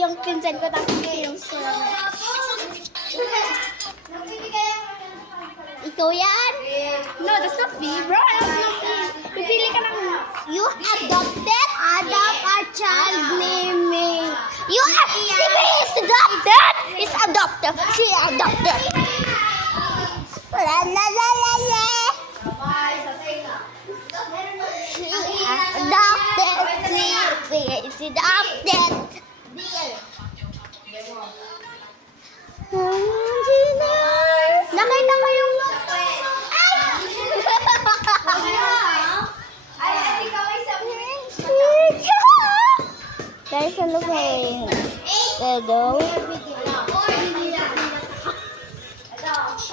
yung pinsan ko, tapos yung sila na. Ikaw yan? No, that's not me, bro. That's not me. Pipili ka lang. You adopted? Adopt a child naming. You are, Sibri is adopted? Is adopted. She adopted. La la la la la. She adopted. Sibri is adopted. Nakita ko yung... Guys, ano kayo? Hello?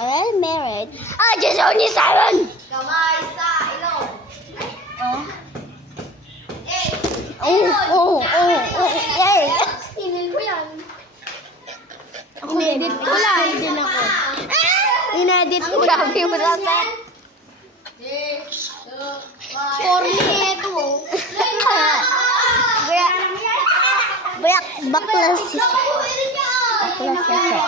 I'm married. I just only 7! Kamay sa ilong. Email mo yan. Inedit ko lang. Din ako. Inedit ko. Grabe mo na set. Corny ito. Baklas si set. Baklas si set.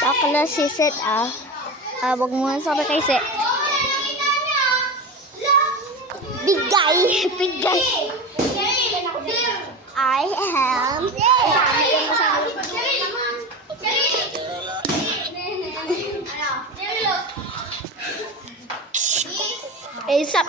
Baklas si set wag mo nga sabi kay set. Bigay. Bigay. I am. ASAP.